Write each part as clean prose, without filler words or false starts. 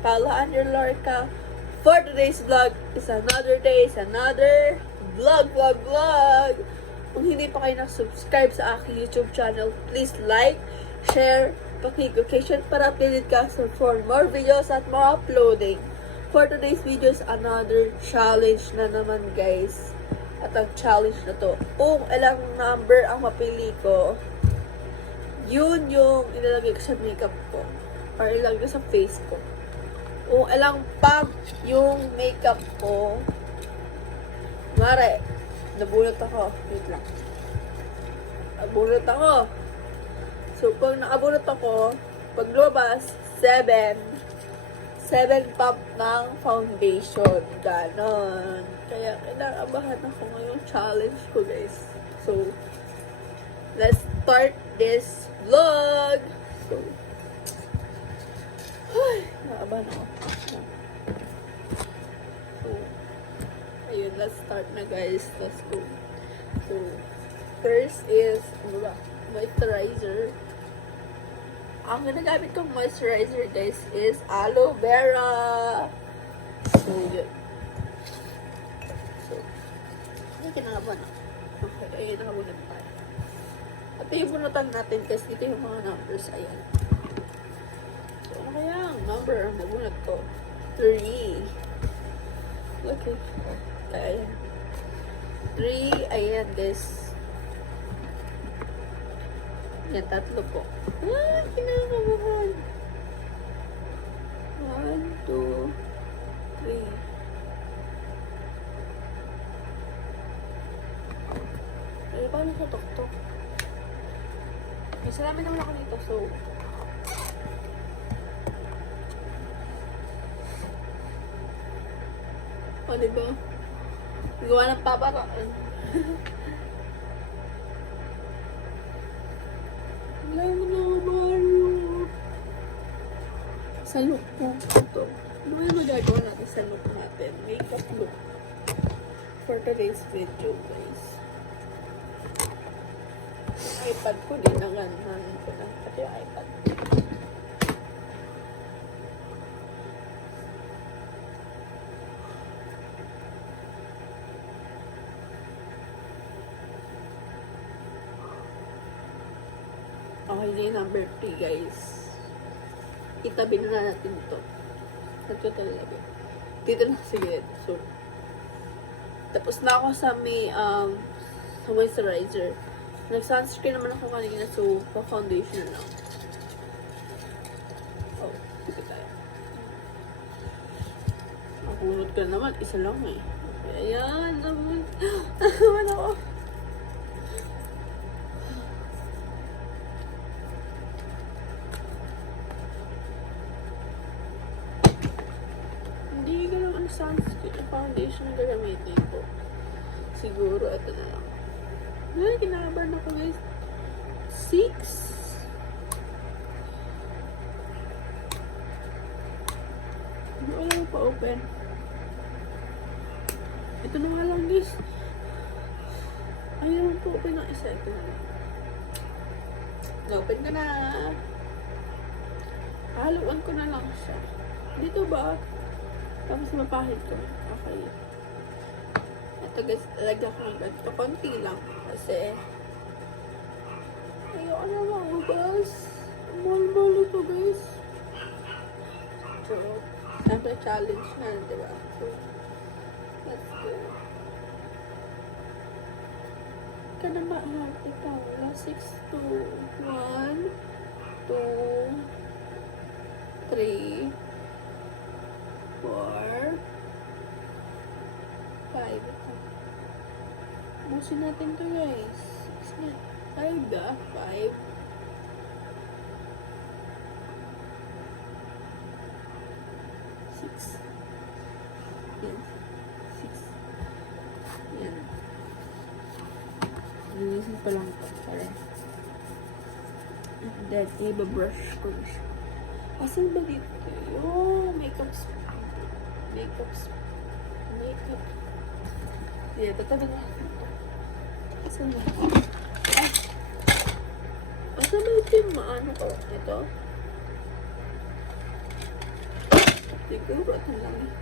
Paula and your Lorca. For today's vlog is another day, is another vlog. Kung hindi pa kayo na-subscribe sa aking YouTube channel, please like, share, paki-notification para updated ka for more videos at more uploading. For today's video is another challenge na naman, guys. At ang challenge na to, kung ilang number ang mapili ko, yun yung ilalagay ko sa makeup ko or ilalagay ko sa face ko. Kung ilang pag yung makeup ko, mare, nabunot ako. Wait lang. Nabunot ako. So, pag nakabunot ako, pag lumabas, 7 pump ng foundation. Ganon. Kaya, kinakabahan ako ngayong challenge ko, guys. So, let's start this vlog. So, nakabahan ako. So, ayun, let's start na, guys. Let's go. So, first is, moisturizer. Ang ginagamit kong moisturizer, guys, is aloe vera. So, yun. So, ay, kinakabahan ako. Okay, ayun, nakabunan tayo. At yung bunutan natin, guys, dito yung mga numbers. Ayan. So, ano kaya ang number ang nabunot ko? 3. Okay. Ayan. 3. Ayan, guys. Yan, 3 po. Ah, kinakabahan. 1, 2, 3. Eh, paano sa tok-tok? May salamin naman ako dito, so... O, diba? Gawa ng paparaan. Wala mo na ako baro. Sa look mo. Ito. Ano yung magagawa natin sa look natin? Makeup look. For today's video, guys. iPad ko din. Nanganan ko lang. Pati yung iPad. Okay, yung number 3, guys. Itabi na natin ito. Ito talaga. Dito na sige. So, tapos na ako sa may, sa moisturizer. Nag-sunscreen naman ako kanina, so, pa-foundation na lang. Oh, dito tayo. Makunod ka naman. Isa lang eh. Ayan, naman. Naman ako. Hindi ka lang ang sunscreen foundation na gagamitin ko. Siguro, ito na lang. Ay, kinakabahan ako, guys. 6. Wala pa open. Ito na nga lang, guys. Ayaw po open ng isa. Ito na lang. Na-open ka na. Haluan ko na lang siya. Dito ba? Tapos mapahid ko. Okay. Ito, guys, lagyan ko ng ganito. Konti lang. Kasi ayoko na maubos. Mahal-mahal ito, guys. So, siyempre challenge na, diba? So, let's go. Ka na ba? Ito, wala. 6, 2, 1, 2, 3, 4, 5. Ito. Busin natin to, guys. 6 na. 5 ah. 5. 6. Yan. 6. Yan. Linisin pa lang ito. Para. And then, i-brush ko siya. Asan ba dito? Oh, makeup spray. Makeup. Yeah, tatabi na. Asan ba? Ay! Asan ba ito yung maano ko? Ito? Siguro, ito lang eh.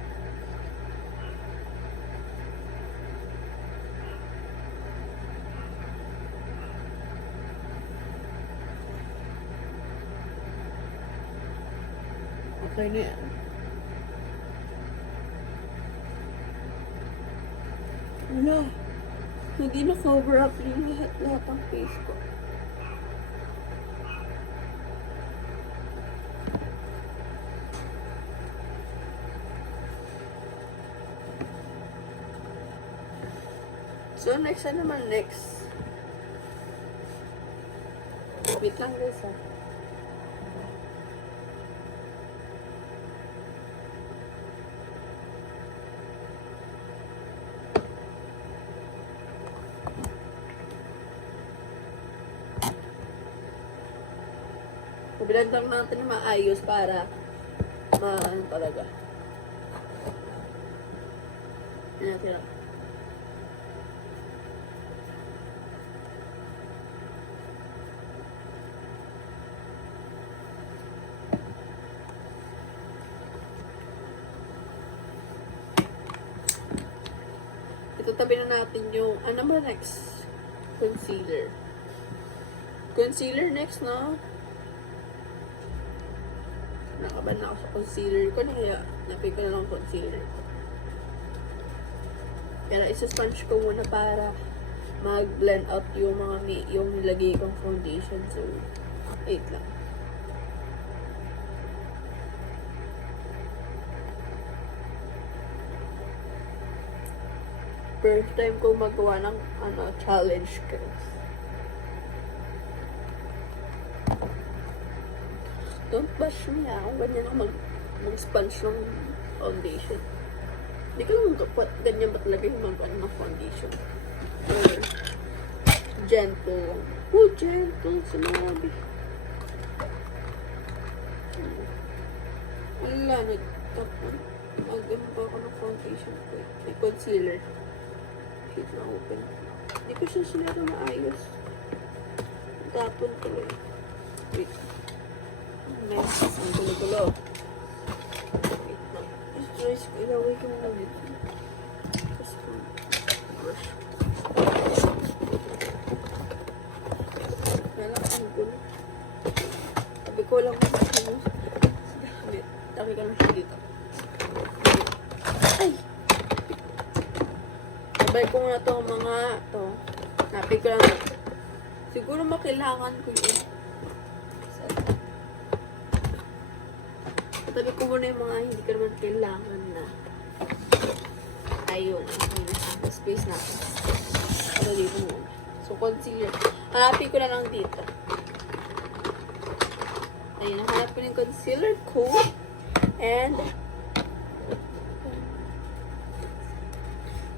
Okay na yan. Wala. Hindi na-cover up yung lahat ng face ko. So, next na naman, next. Wait lang guys, ha. Bilad lang natin na maayos para ano talaga. Yan natin lang. Ito tabi na natin yung, ano ba next? Concealer. Concealer next, no? Nakaban na ako sa concealer ko na kaya napay ko na lang concealer ko. Kaya isa-sponge ko muna para mag-blend out yung mga yung nilagay kong foundation. So, wait lang. First time ko magawa ng challenge ko. Don't bash me ha, kung ganyan ako mag-sponge ng foundation. Hindi ko lang ganyan ba talaga yung ng foundation. Or, gentle. Oh, gentle. Sinabi. Wala, nag-ano pa ako ng foundation ko. May concealer. Shit na open. Hindi ko siya sinara maayos. Tapon ko lang. Wait. Next, ang gulo-gulo. Wait na. Just tries ko. Ilaway ko muna dito. Tapos ko. Brush. Kaya lang ang gulo. Sabi ko lang kung ano. Sige, taki ka lang siya dito. Ay! Sabay ko muna ito mga ito. Napi ko lang. Siguro makailangan ko yun. Tabi ko muna yung mga hindi ka naman kailangan na. Ayun. Okay. Space natin. Ito dito muna. So, concealer. Hanapin ko na lang dito. Ayun. Hanap ko yung concealer ko. And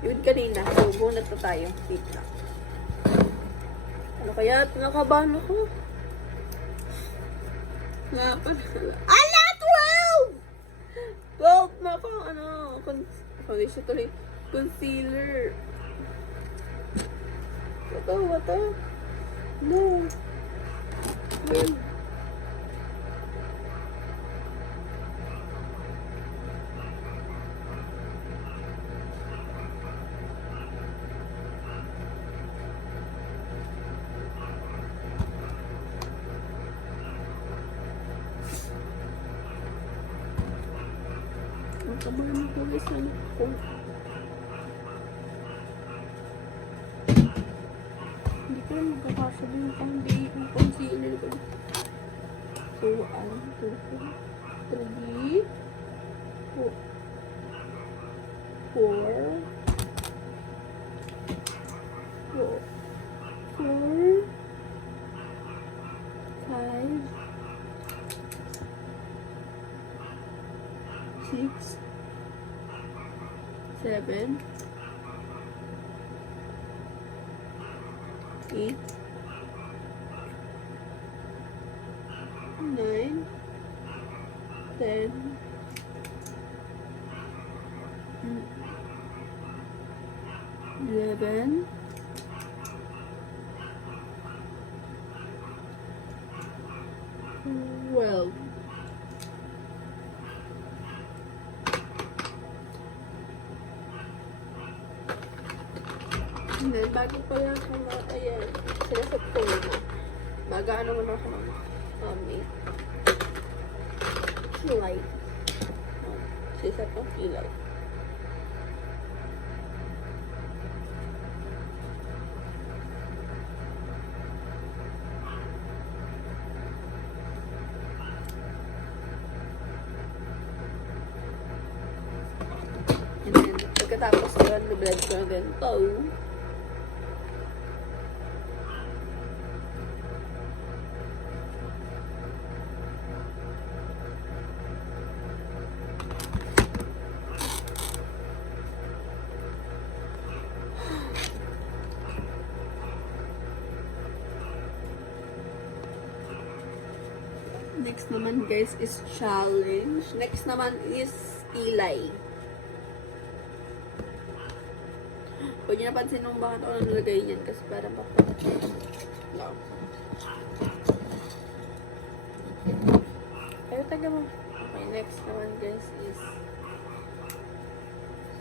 yun kanina. So, bunat na tayo. Wait lang. Ano kaya? Nakabahan ako. Ala! 12 na pang foundation tuloy. Concealer. Wata. No. Well. Kamay mo ko guys na ako. Hindi ko lang magkakasabi yung concealer ko. So, 1, 2, 3, 4, 5, 6, 7, 8, 9, 10, 11, 12. And then, bago pala ako ayan, sinaset ko muna. Mag-ano muna ako ng kilay. Siset ng kilay. And then, pagkatapos yun, na-blend ko na din ito. Next naman guys is challenge. Next naman is kilay. Huwag niyo napansin nung bakit ako nalagay niyan kasi parang no. Pero taga mo. Okay, next naman guys is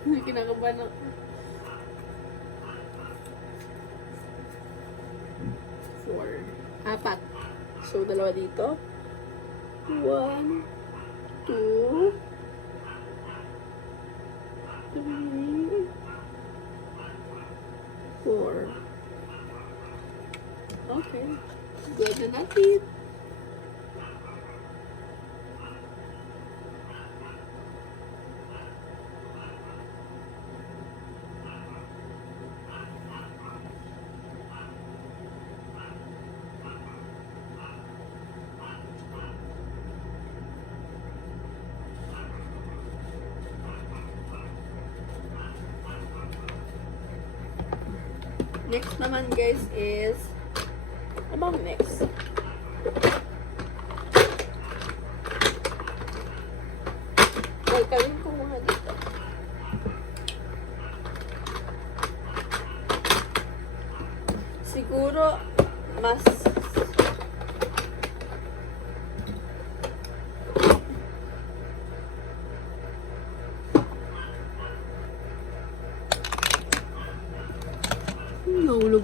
kinakabahan ako. 4. 4. So, dalawa dito. 1, 2, 3, 4. Okay. Good na natin. Next naman guys is ano bang next? Ay, kawin ko muna dito. Siguro mas nahulog.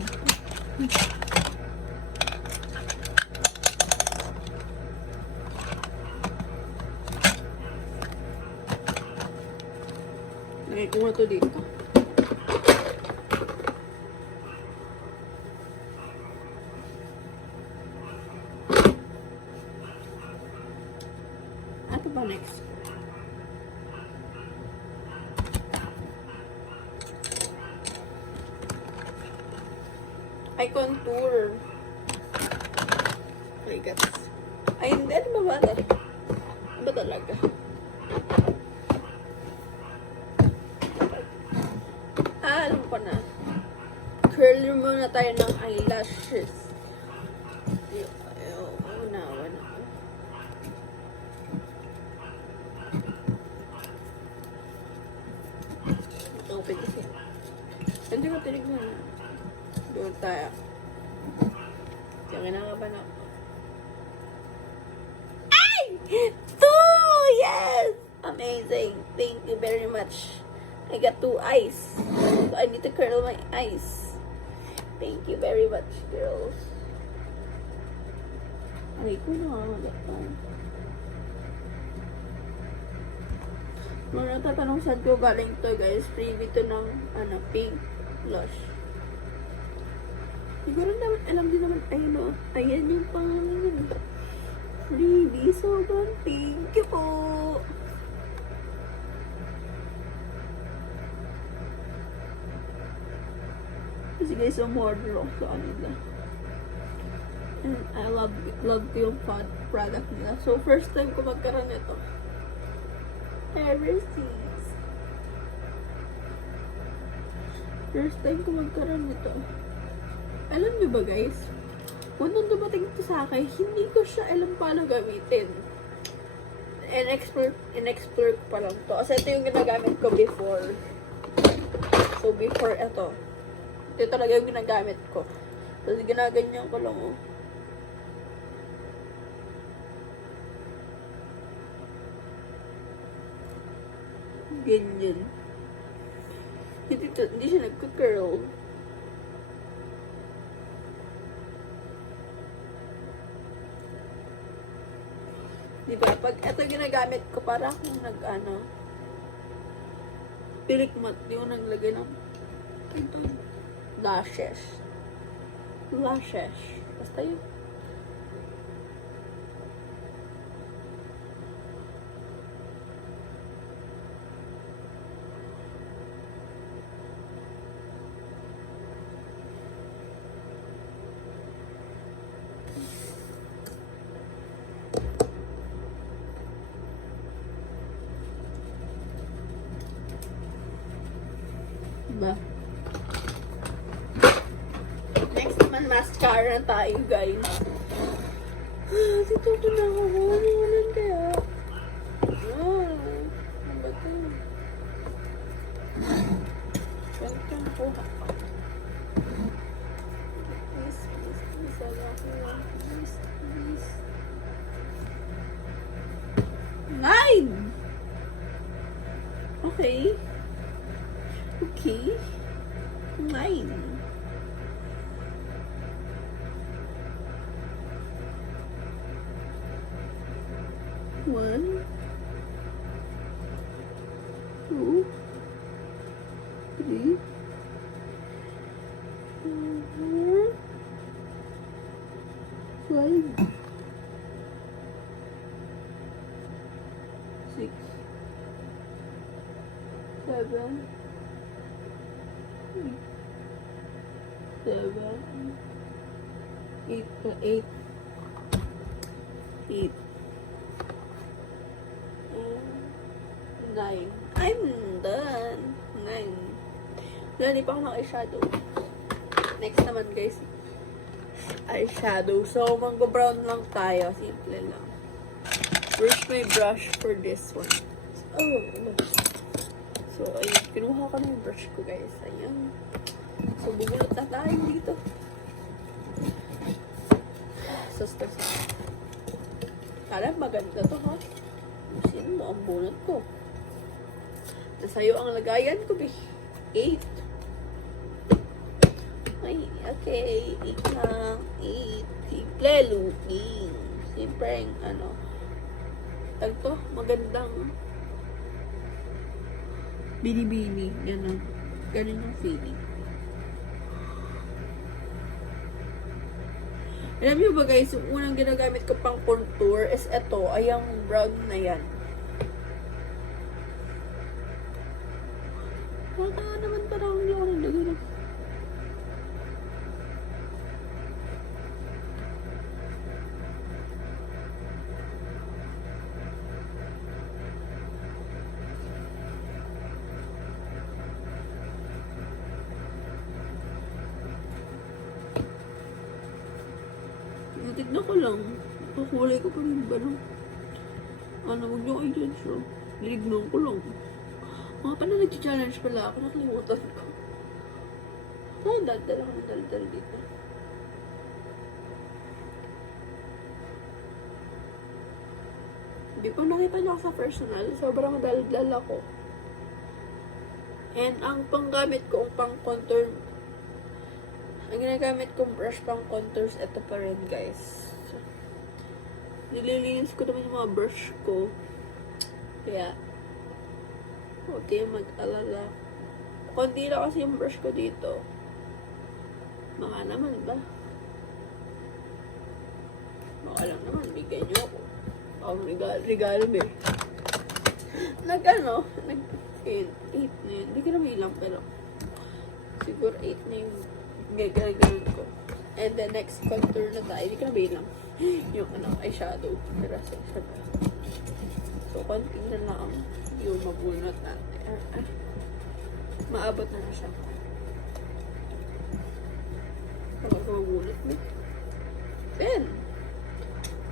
Lagay ko na to dito. Ano ba next? Ay, contour. My God. Ay, hindi. Ano ba ba? Ano ba talaga? Alam ko na. Curl muna tayo ng eyelashes. Ayaw. Unawa na. Open kasi. Hindi ko tinignan. Doon tayo. Kaya kinakaban ako. Ay! 2! Yes! Amazing. Thank you very much. I got 2 eyes. So I need to curl my eyes. Thank you very much, girls. Ay, ko na nga. Mga natatanong saan ko galing to guys. Freebie to ng pink blush. Siguro naman, alam din naman, ayun o. Ayan yung pangalan yun. Freebie, sobrang thank you po. Kasi guys, umorder ako sa kanila. And I love ko yung product nila. So, first time ko magkaroon nito. Ever since. First time ko magkaroon nito. Alam nyo ba guys, unang dumating ito sa akin, hindi ko siya alam paano gamitin. In-explore ko pa lang to. Kasi ito yung ginagamit ko before. So before ito. Ito talaga yung ginagamit ko. Tapos ginaganyan ko lang oh. Ganyan. Hindi siya nagka-curl. Diba? Pag ito ginagamit ko, para akong pilikmat. Di ko naglagay ng ito, lashes. Lashes. Basta yun. Diba? Next naman, mascara tayo, guys. Dito ko na ako. Walang kaya. Ano ba ito? Welcome po. Please, please, please. Please, please. 9! Okay. Okay. 9. 1, 2, 3, 4, 5, 6, 7, 8, 9. I'm done. 9. Wala, di pa ako ng eyeshadow. Next naman, guys, eyeshadow. So, mag-brown lang tayo. Simple lang. Where's my brush for this one? Oh, so, ayun. Kinuha ko na yung brush ko, guys. Ayun. So, bubulot na tayo dito. Susto. Kala, maganda to, ha? Sino mo ang bunot ko? Nasa'yo ang lagayan ko, be. 8. Ay, okay. 8 lang. 8. Simple looking. Simple, tagto, magandang bini-bini. Ganun. Ganun yung feeling. Alam niyo ba, guys, yung unang ginagamit ko pang contour is ito, ay yung brown na yan. Baka naman parang hindi ako nalagay na. Tignan ko lang. Kakulay ko pa rin ba no? Huwag niyo kayo dyan siya. Lilignan ko lang. Mga pa na nag-challenge pala ako. Nakalimutan ko. Ay, daldal ako ng daldal dito. Hindi pa nakita niyo ako sa personal. Sobrang daldal ako. And ang panggamit ko, pang contour, ang ginagamit kong brush pang contours, ito pa rin, guys. So, nililinis ko naman yung mga brush ko. Kaya, huwag kayong mag-alala. Kundi lang kasi yung brush ko dito. Baka naman ba? Baka lang naman, bigyan nyo ako. Ako regalo ba eh. Nag-8 na yun. Hindi ko na may ilang, pero siguro 8 na yung gagawin ko. And the next contour na tayo, hindi ko na bilang yung eyeshadow. Pero so, konti na lang yung mabunot natin. Maabot na siya. Mabunot mo. Then,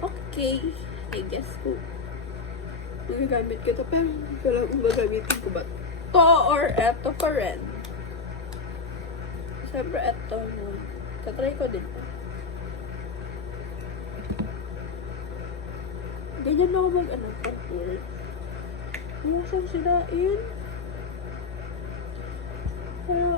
okay. I guess ko. Magagamit ko ito. Pero, wala kung magamitin ko ba to or eto pa rin. Siyempre, eto mo. Tatry ko din. Ganyan ako contour. Yung siyang sinain. Kaya,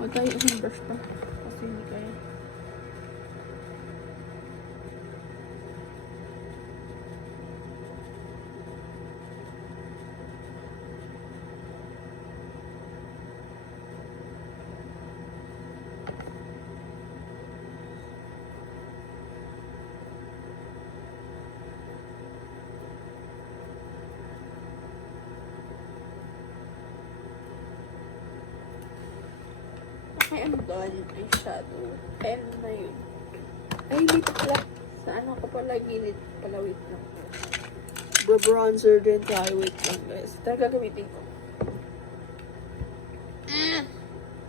Huwag tayo isang brush pa. Kasi hindi kaya. I am done eyeshadow. And na yun. Ay, dito pala. Saan ako pala gilid pala? Wait lang. Bronzer din tayo. Wait lang guys. Ito gagamitin ko.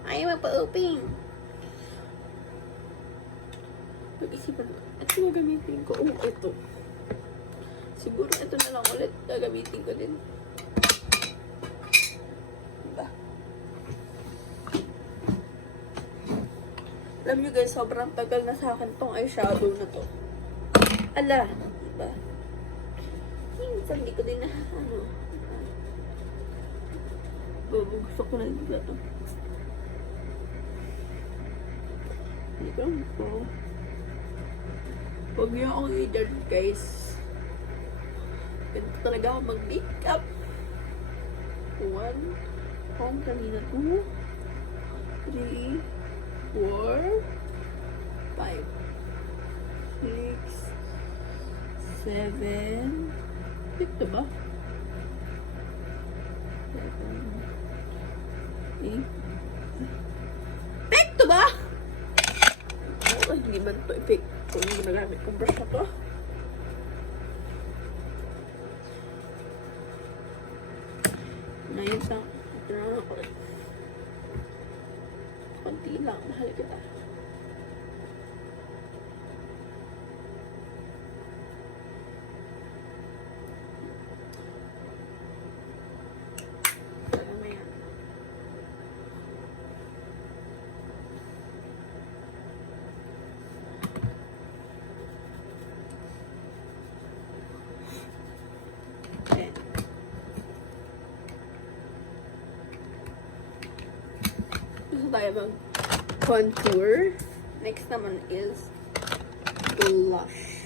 Ayaw mapa-open. Pag-isipan mo. Ito gagamitin ko. Oh, ito. Siguro ito na lang ulit. Gagamitin ko din. Alam nyo guys, sobrang tagal na sa akin tong eyeshadow na to. Ala, diba? Minsan hindi ko din na, gusto ko na diba to. Hindi ko po. Huwag niyo akong i-judge guys. Ganito talaga ako mag-makeup. 1, kanina 2, 3, 4, 5, 6, 7, ito ba? 7, 8, ito ba? Oh, hindi man ito effect kung ginagamit kong brush na to. Na yun sa ito na ako. Konti lang, mahal kita. Tama yan. Okay. Gusto tayo bang contour. Next naman is blush.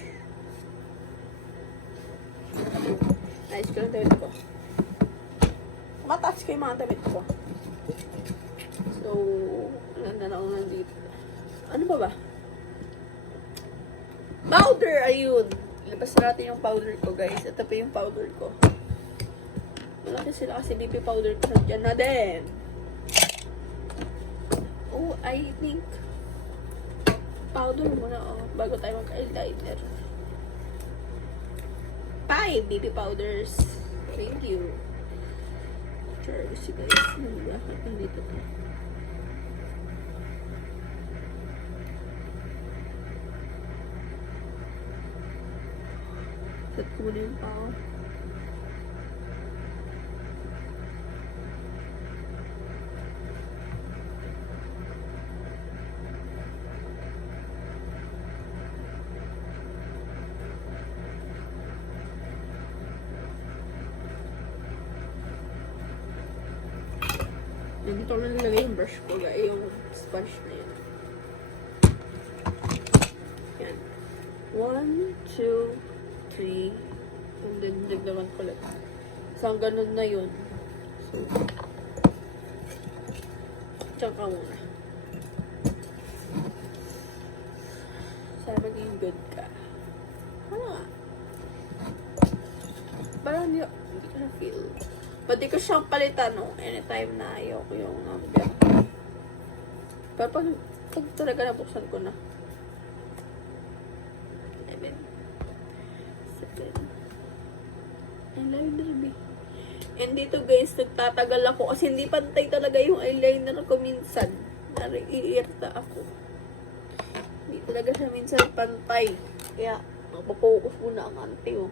Nice ko lang damit ko. Mataas ko yung mga damit ko. So, ano na lang nandito. Ano ba ba? Powder! Ayun! Labas natin yung powder ko, guys. Ito pa yung powder ko. Malaki sila kasi BP powder ko. Diyan na din. Oh, I think powder muna, bago tayo mag-eyeliner. 5 BB powders. Thank you. Charles, guys. Bakit nandito to? Set ko muna yung pao. Nandito ko na nilagay yung brush ko, yung sponge na yun. Yan. 1, 2, 3, and then dagdagan ko lang. So, ganun na yun. So, tsaka muna. Sana maging good ka. Ano nga? Parang hindi ko na feel. Pwede ko siyang palitan no? Anytime na ayoko yung number. Pero pag talaga nabuksan ko na. 11. 7. Eyeliner B. And dito guys, nagtatagal ako kasi hindi pantay talaga yung eyeliner ko minsan. Naiirita ako. Hindi talaga siya minsan pantay. Kaya, mapapokus muna ang ante oh.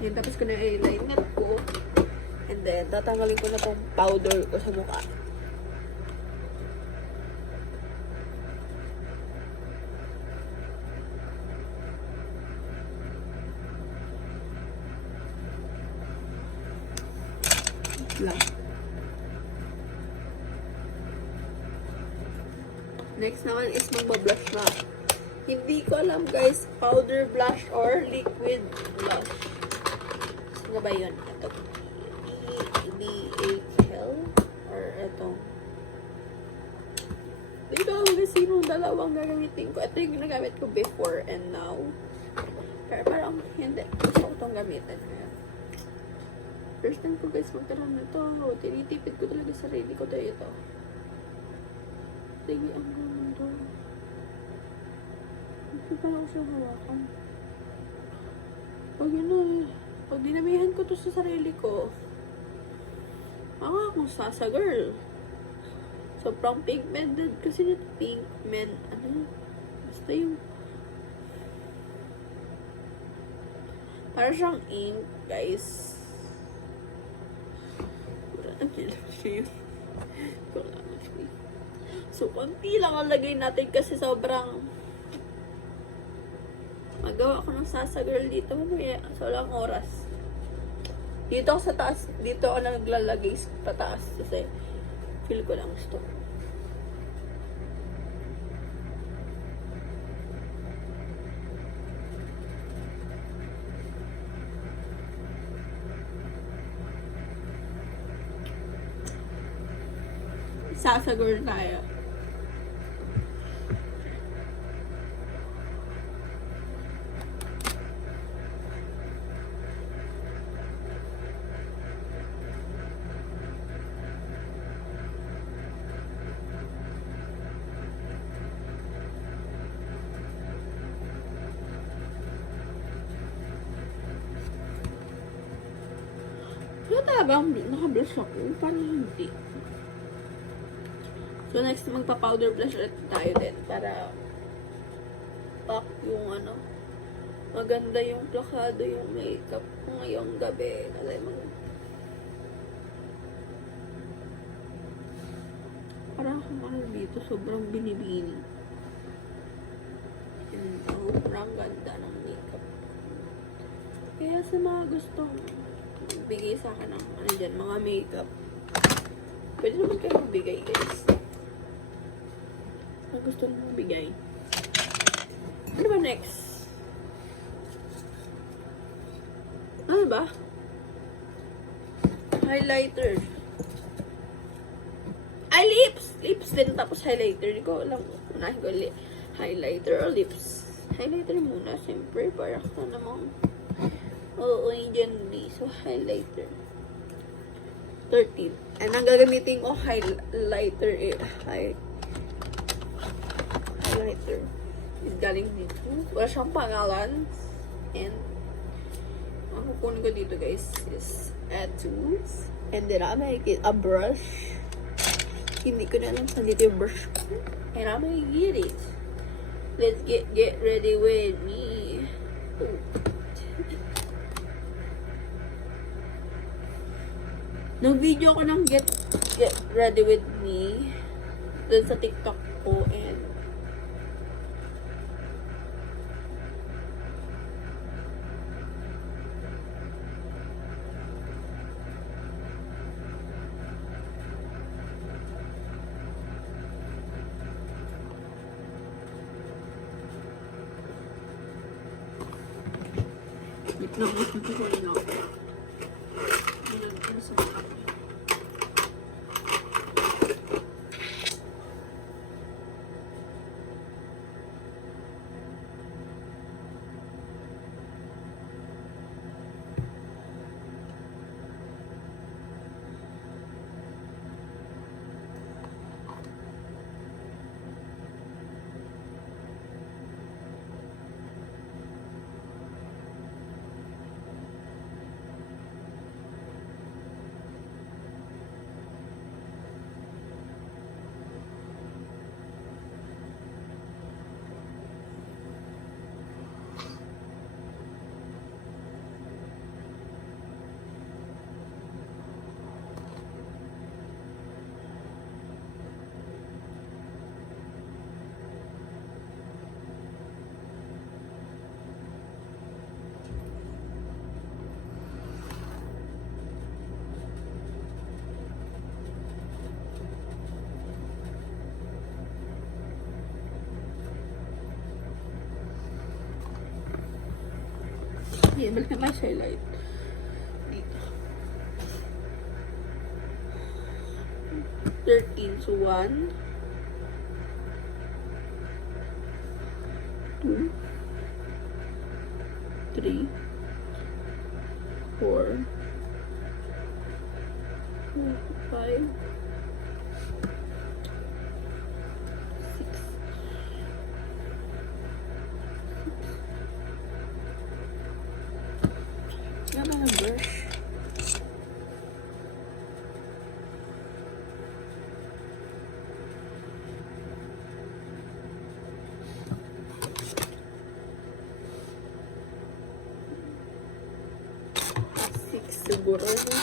Yan, tapos ko na yung eyeliner ko. And then, tatanggalin ko na tong powder ko sa mukha. Lang. Next naman is magbablush na. Hindi ko alam guys, powder blush or liquid blush. Ano ba yun? Ito. BHL or itong. Hindi ko alam kasi yung dalawang gagamitin ko. Ito yung ginagamit ko before and now. Pero parang hindi. Gusto ko itong gamitin. First time ko guys magkaroon na ito. Tinitipid ko talaga sarili ko tayo ito. Sige, ang ganda. Hindi pala ako siya hawakan. Pag yun na pag dinamihan ko to sa sarili ko, akong sasa girl. Sobrang pigmented kasi nito pigment. Ano? Basta yung para siyang ink, guys. So, konti lang ang lagay natin kasi sobrang magawa ko ng sasa girl dito. So, walang oras. Dito ako sa taas. Dito ako naglalagay sa pataas kasi feel ko lang gusto. Sasa girl tayo. Ano talagang naka-blush ako? Paano hindi? So, next, magpa-powder blush ulit tayo din para pack yung ano, maganda yung plakado yung makeup ko ngayong gabi. Kasi parang akong ano dito, sobrang binibini. And sobrang ganda ng makeup. Kaya sa mga gustong bigay sa akin ng ano dyan, mga makeup, pwede naman kayo magbigay guys. Ang gusto nyo magbigay. Ano ba next? Ano ba? Highlighter. Ay, lips! Lips din tapos highlighter. Hindi ko alam. Unahin ko highlighter or lips. Highlighter muna. Siyempre, para ka namang oo, dyan di. So, highlighter. 13. And ang gagamitin ko highlighter highlighter is galing dito. Wala siyang pangalan. And ang kukunin ko dito guys is add tools. And then I make it a brush. Hindi ko na alam saan dito yung brush ko. And I'm gonna get it. Let's get ready with me. Oh. Nag-video ko ng get ready with me dun sa TikTok ko and Sige, balik na tayo sa highlight. Dito. 13. So, 1, 2, 3, 4, 5, 6. Ganda ng brush. Siguro na.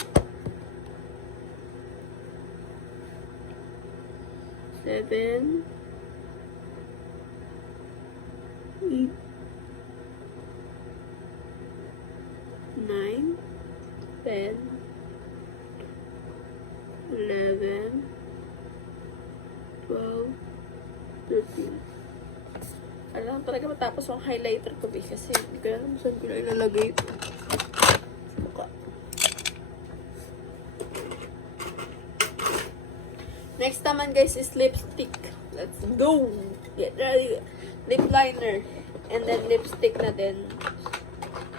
7, 8, 9, 10, 11, 12, 13. Alam talaga matapos ang highlighter ko kasi hindi ko alam saan ko na ilalagay ito. Next naman guys is lipstick. Let's go! Get ready! Lip liner. And then lipstick na din.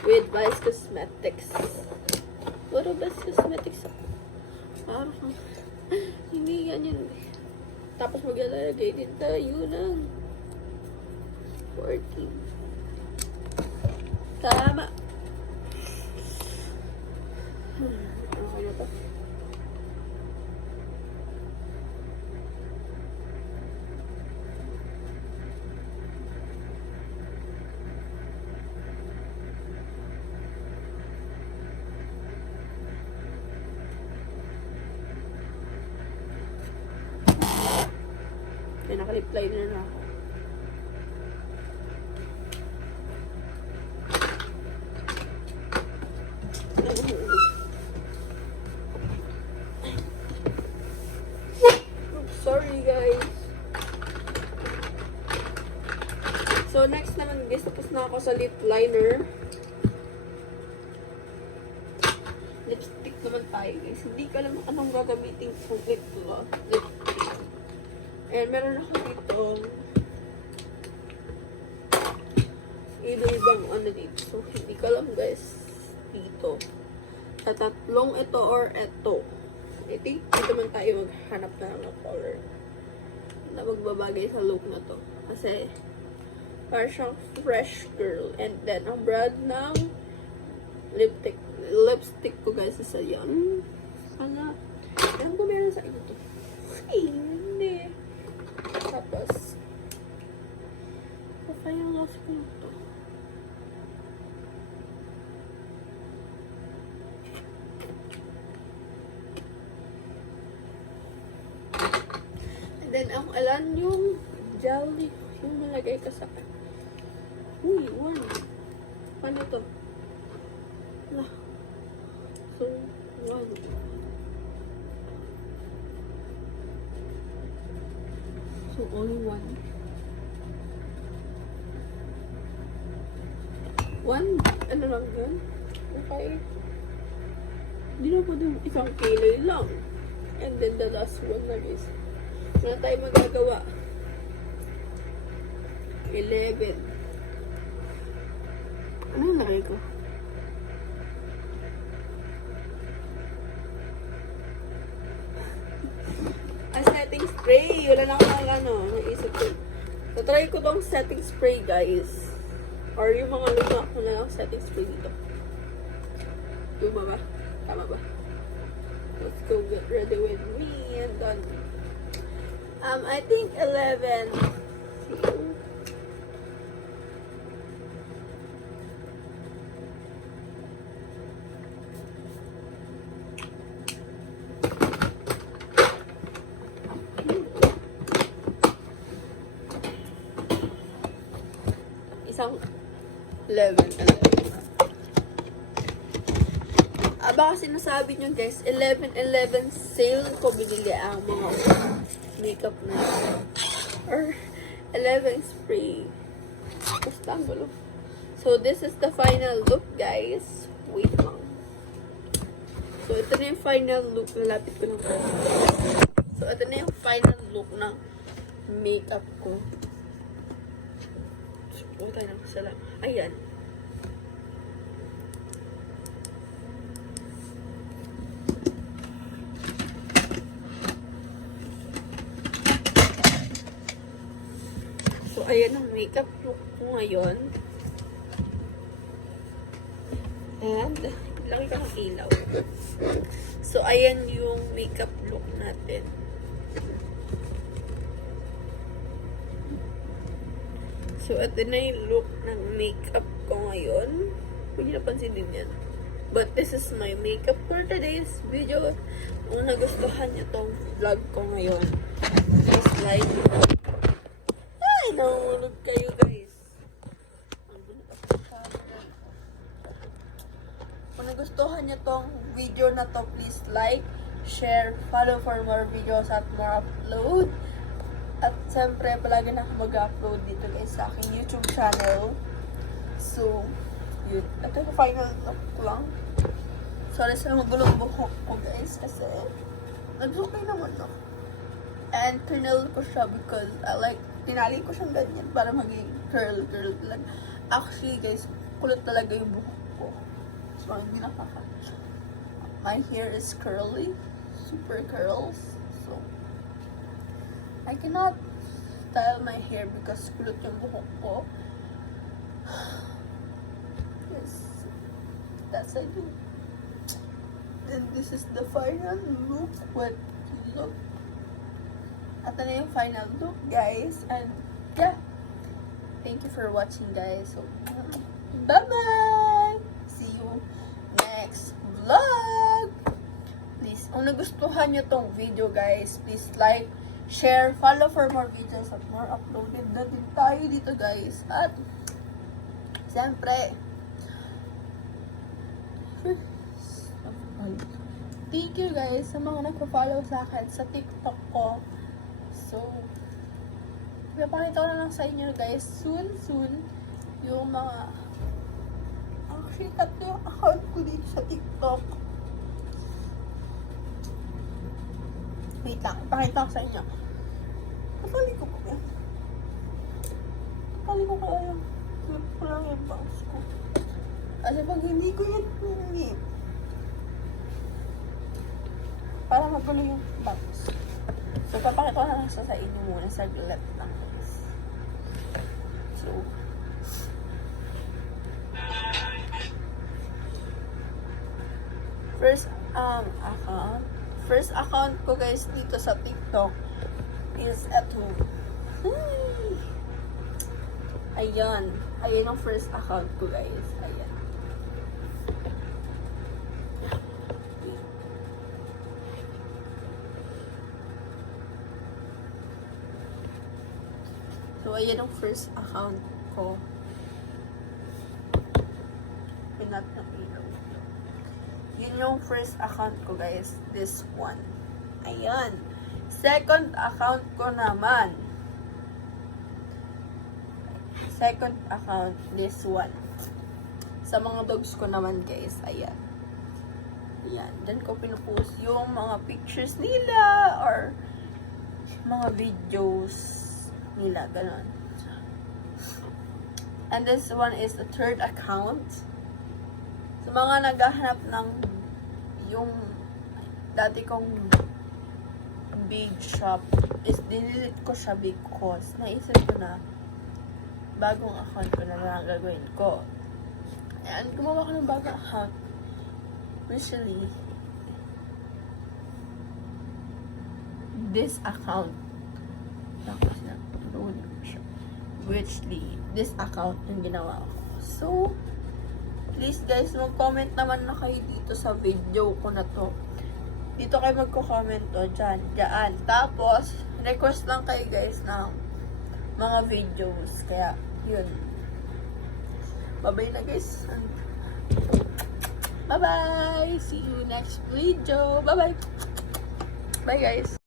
With Vice Cosmetics. Puro Vice Cosmetics. Parang hindi yan yun. Tapos maglalagay din tayo ng 14. Tama! Okay na to. May nakalip liner na ako. Sorry guys. So next naman guys, tapos na ako sa lip liner. Lipstick naman tayo guys. Hindi ko alam anong gagamitin kong lip lipstick. And meron ako dito iba-ibang ano dito. So, hindi ko alam guys dito. Sa tatlong ito or ito. Dito man tayo maghanap na ng color na magbabagay sa look na to. Kasi parang siyang fresh girl. And then, ang brand ng lipstick ko guys is yan. Ano? Alam ko meron sa ito to. Ay, hindi. Tapos, yung last ko ito. And then, ang alam yung jelly, yung nalagay ka sa akin. Uy, 1. Paano ito? So, 1. So, only 1. 1? Ano lang yun? Okay. Hindi na po din isang kilay lang. And then the last one na guys. Wala tayo magagawa. 11. Ano yung lagay ko? Setting spray. Wala na akong naisip ko. So, try ko tong setting spray, guys. Or yung mga luma ko na lang setting spray dito. Luma ba? Tama ba? Let's go get ready with me and done. I think 11. Isang 11. Baka sinasabi nyo guys, 11 sale ko binili ang mga makeup na or 11 spray. Basta ang gulo. So, this is the final look, guys. Wait lang. So, ito na yung final look. Lalapit ko ng first. So, ito na yung final look ng makeup ko. So, tayo ng sala. Ayan. So, ayan ang makeup look ko ngayon. And, laki ka ng ilaw. So, ayan yung makeup look natin. So, ito na yung look ng makeup ko ngayon. Huwag niyo napansin din yan. But, this is my makeup for today's video. Kung nagustuhan niyo tong vlog ko ngayon, please like. Ay, nahulog kayo, guys. Kung nagustuhan niyo tong video na to, please like, share, follow for more videos at more upload. At siyempre, palagi na ako mag-upload dito guys sa aking YouTube channel. So, yun. Ito yung final look ko lang. Sorry sa magulong buhok ko guys kasi nag-okay naman ako. And curl ko siya because I like, tinali ko siyang ganyan para maging curl talaga. Actually guys, kulot talaga yung buhok ko. So, hindi nakaka. My hair is curly. Super curls. So, I cannot style my hair because kulot yung buhok ko. Yes. That's I do. And this is the final look. What you look. Ito na yung final look, guys. And, yeah. Thank you for watching, guys. So, bye-bye! See you next vlog! Please, kung nagustuhan nyo tong video, guys, please like, share, follow for more videos at more uploaded na din tayo dito, guys. At, siyempre, thank you, guys, sa mga nagpa-follow sa akin sa TikTok ko. So, pinapakita ko na lang sa inyo, guys, soon, yung mga, actually, tatlo yung account ko dito sa TikTok. Wait lang, ipakita ko sa inyo. Kapali ko po yan. Kapali ko kaya yung flip ko lang yung bounce ko. Kasi pag hindi ko yan pinili, para magulo yung bounce. So, papakita ko na lang sa inyo muna sa glat lang. So, first account ko guys dito sa TikTok is eto. Ayan ang first account ko guys. Ayan. So ayan ang first account ko. Pinat na ilaw. Yun yung first account ko guys. This one. Ayan. Second account ko naman. Second account, this one. Sa mga dogs ko naman guys. Ayan. Ayan. Diyan ko pinupost yung mga pictures nila or mga videos nila. Ganon. And this one is the third account. Sa mga naghahanap ng yung dati kong big shop is dinilit ko siya because naisip ko na bagong account ko na lang gagawin ko. And gumawa ko ng bagong account recently. This account tapos na this account yung ginawa ko. So please guys, mag-comment naman na kayo dito sa video ko na to. Dito kayo magko-comment to, dyan. Tapos, request lang kayo guys ng mga videos. Kaya, yun. Bye-bye na guys. Bye-bye! See you next video. Bye-bye! Bye guys!